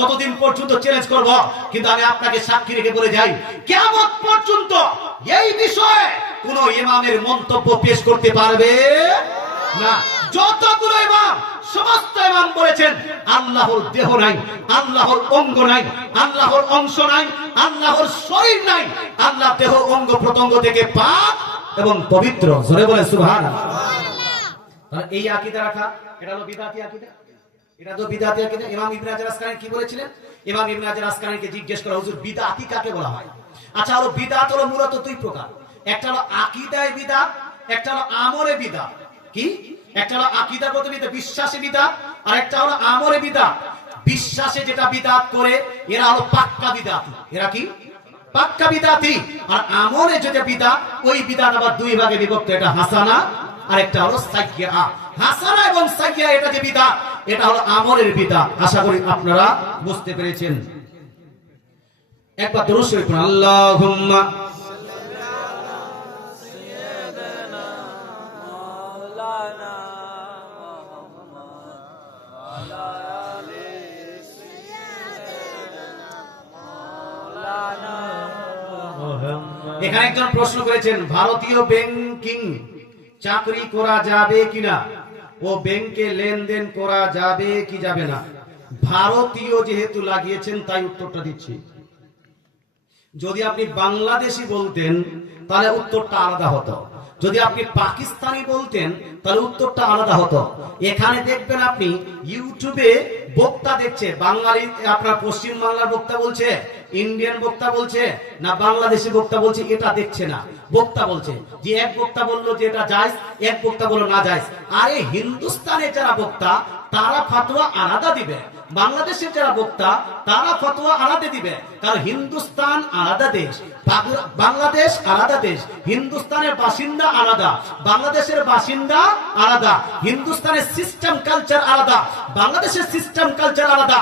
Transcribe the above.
ততদিন পর্যন্ত চ্যালেঞ্জ করব। কিন্তু আমি আপনাকে সাক্ষী রেখে বলে যাই, কিয়ামত পর্যন্ত এই বিষয়ে কোন ইমামের মন্তব্য পেশ করতে পারবে না। যতগুলো ইমাম, সমস্ত ইমাম বলেছেন আল্লাহর দেহ নাই, আল্লাহর অঙ্গ নাই, আল্লাহর অংশ নাই, আল্লাহর শরীর নাই। আল্লাহ দেহ অঙ্গ প্রত্যঙ্গ থেকে পাক এবং পবিত্র। জোরে বলে সুবহানাল্লাহ। তাহলে এই আকীদা রাখা, এটা হলো বিদআতি আকীদা। এটা তো বিদআতি আকীদা। ইমাম ইবনে হাজার আসকালানী কি বলেছিলেন? ইমাম ইবনে হাজার আসকালানীকে জিজ্ঞেস করা, হুজুর বিদআতি কাকে বলা হয়? আচ্ছা, হলো বিদআত হলো মূলত দুই প্রকার। একটা হলো আকীদায়ে বিদআত, একটা হলো আমলে বিদআত। কি? একটা হলো আকীদাগত বিদআত, বিশ্বাসে বিদআত, আর একটা হলো আমলে বিদআত। বিশ্বাসে যেটা বিদআত করে এরা হলো পাক্কা বিদআতি। এরা কি? পাক্কা বিদআতি। আর আমলে যেটা বিদআত, ওই বিদআত আবার দুই ভাগে বিভক্ত। এটা হাসানা আর একটা হলো সাইয়্যিআ। হাসানা এবং সাইয়্যিআ এটা যে বিদআত, এটা হলো আমলের বিদআত। আশা করি আপনারা বুঝতে পেরেছেন। একবার দরুদ শরীফ পড়ুন। আল্লাহুম্মা এখানে একজন প্রশ্ন করেছেন, ভারতীয় ব্যাংকিং চাকরি করা যাবে কিনা ও ব্যাংকে লেনদেন করা যাবে কি যাবে না? ভারতীয় যেহেতু লাগিয়েছেন তাই উত্তরটা দিচ্ছি। যদি আপনি বাংলাদেশি বলতেন তাহলে উত্তরটা আলাদা হতো। যদি আপনি পাকিস্তানি বলতেন তাহলে উত্তরটা আলাদা হতো। এখানে দেখবেন আপনি ইউটিউবে বক্তা দেখছে, বাঙালি আপনার পশ্চিম বাংলার বক্তা বলছে, ইন্ডিয়ান বক্তা বলছে না বাংলাদেশি বক্তা বলছে, এটা দেখছে না। বক্তা বলছে যে এক বক্তা বললো যে এটা জায়েজ, এক বক্তা বললো না জায়েজ। আরে হিন্দুস্তানে যারা বক্তা তারা ফতোয়া আলাদা দিবে, বাংলাদেশের যারা বক্তা তারা ফতোয়া আলাদা দিবে। কারণ হিন্দুস্তান আলাদা দেশ, বাংলাদেশ আলাদা দেশ। হিন্দুস্তানের বাসিন্দা আলাদা, বাংলাদেশের বাসিন্দা আলাদা। হিন্দুস্তানের সিস্টেম কালচার আলাদা, বাংলাদেশের সিস্টেম কালচার আলাদা।